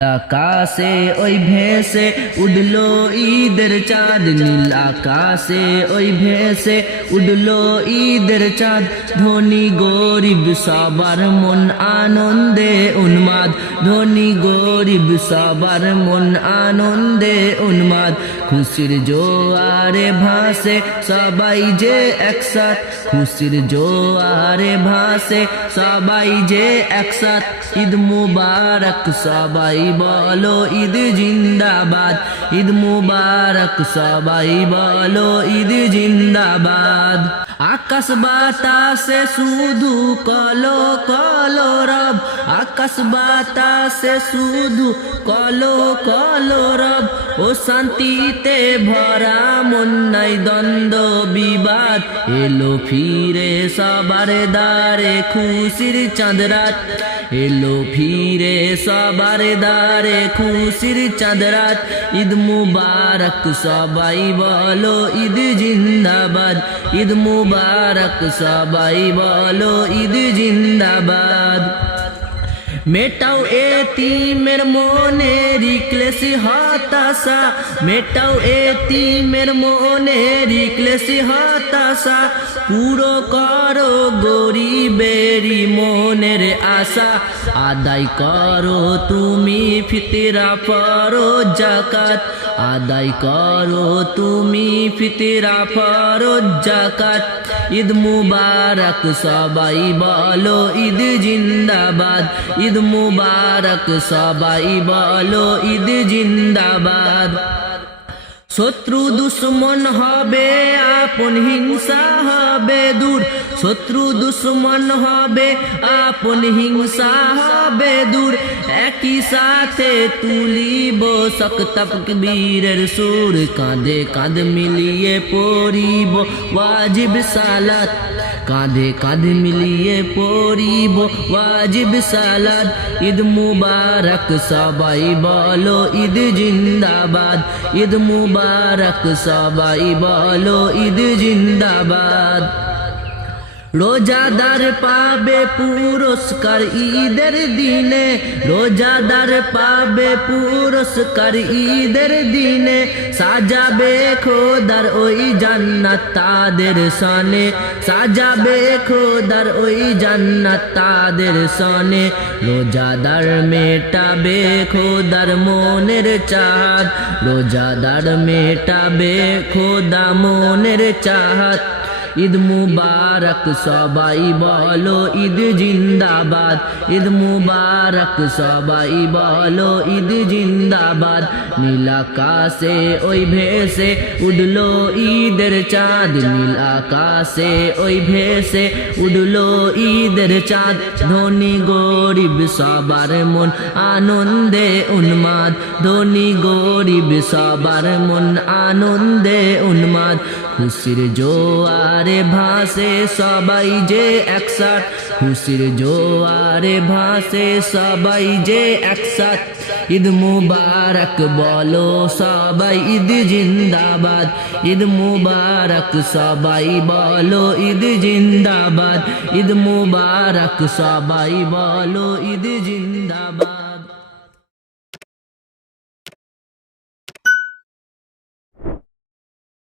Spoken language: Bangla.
আকাশে ওই ভেসে উঠলো ঈদের চাঁদ, নীল আকাশে ওই ভেসে উঠলো ঈদের চাঁদ। ধনী গরিব সবার মন আনন্দে উন্মাদ, ধনী গরিব সবার মন আনন্দে উন্মাদ। খুশির জোয়ারে ভাসে সবাই যে একসাথ, খুশির জোয়ারে ভাসে সবাই যে একসাথ। ঈদ মুবারক সবাই বলো ঈদ জিন্দাবাদ, ঈদ মুবারক সবাই বলো ঈদ জিন্দাবাদ। আকাশ বাতাসে শুধু কলো কলো রব, আকাশ বাতাসে শুধু কলো কলো রব। ও শান্তিতে ভরা মন নাই দ্বন্দ্ব বিবাদ, এলো ফিরে সবার দ্বারে খুশির চাঁদ রাত, এলো ফিরে সবার দ্বারে খুশির চাঁদ রাত। ঈদ মুবারক সবাই বলো ঈদ জিন্দাবাদ, ঈদ মুবারক সবাই বলো ঈদ জিন্দাবাদ। মেটাও এতিমের মনের ক্লেশ হতাশা, মেটাও এতিমের মনের ক্লেশ হতাশা। পুরো করো গরিবেরি মনের আশা, আদায় করো তুমি ফিতরা ফরজ যাকাত, আদায় করো তুমি ফিতরা ফরজ যাকাত। ঈদ মুবারক সবাই বলো ঈদ জিন্দাবাদ, ঈদ মুবারক সবাই বলো ঈদ জিন্দাবাদ। শত্রু দুশ্মন হবে আপন, হিংসা হবে দূর, শত্রু দুশ্মন হবে আপন, হিংসা হবে দূর। একই সাথে তুলিব শক্ত তাকবীরের সুর, কাঁধে কাঁধ মিলিয়ে পড়িব ওয়াজিব সালাত, কাঁধে কাঁধ মিলিয়ে পড়িব ওয়াজিব সালাত। ঈদ মুবারক সবাই বলো ঈদ জিন্দাবাদ, ঈদ মুবারক সবাই বলো ঈদ জিন্দাবাদ। রোজাদার পাবে পুরস্কার ঈদের দিনে, রোজাদার পাবে পুরস্কার ঈদের দিনে। সাজাবে খোদার ওই জান্নাত তাদের শানে, সাজাবে খোদার ওই জান্নাত তাদের শানে। রোজাদার মেটাবে খোদার মনের চাহাত, রোজাদার মেটাবে খোদা মনের চাহাত। ঈদ মুবারক সবাই বলো ঈদ জিন্দাবাদ, ঈদ মুবারক সবাই বলো ঈদ জিন্দাবাদ। নীল আকাশে ওই ভেসে উঠলো ঈদের চাঁদ, নীল আকাশে ওই ভেসে উঠলো ঈদের চাঁদ। ধনী গরিব সবার মন আনন্দে উন্মাদ, ধনী গরিব সবার মন আনন্দে উন্মাদ। খুশির জোয়ারে ভাসে সবাই যে একসাথ, খুশির জোয়ারে ভাসে সবাই যে একসাথ। ঈদ মুবারক বলো সবাই ঈদ জিন্দাবাদ, ঈদ মুবারক সবাই বলো ঈদ জিন্দাবাদ, ঈদ মুবারক সবাই বলো ঈদ জিন্দাবাদ।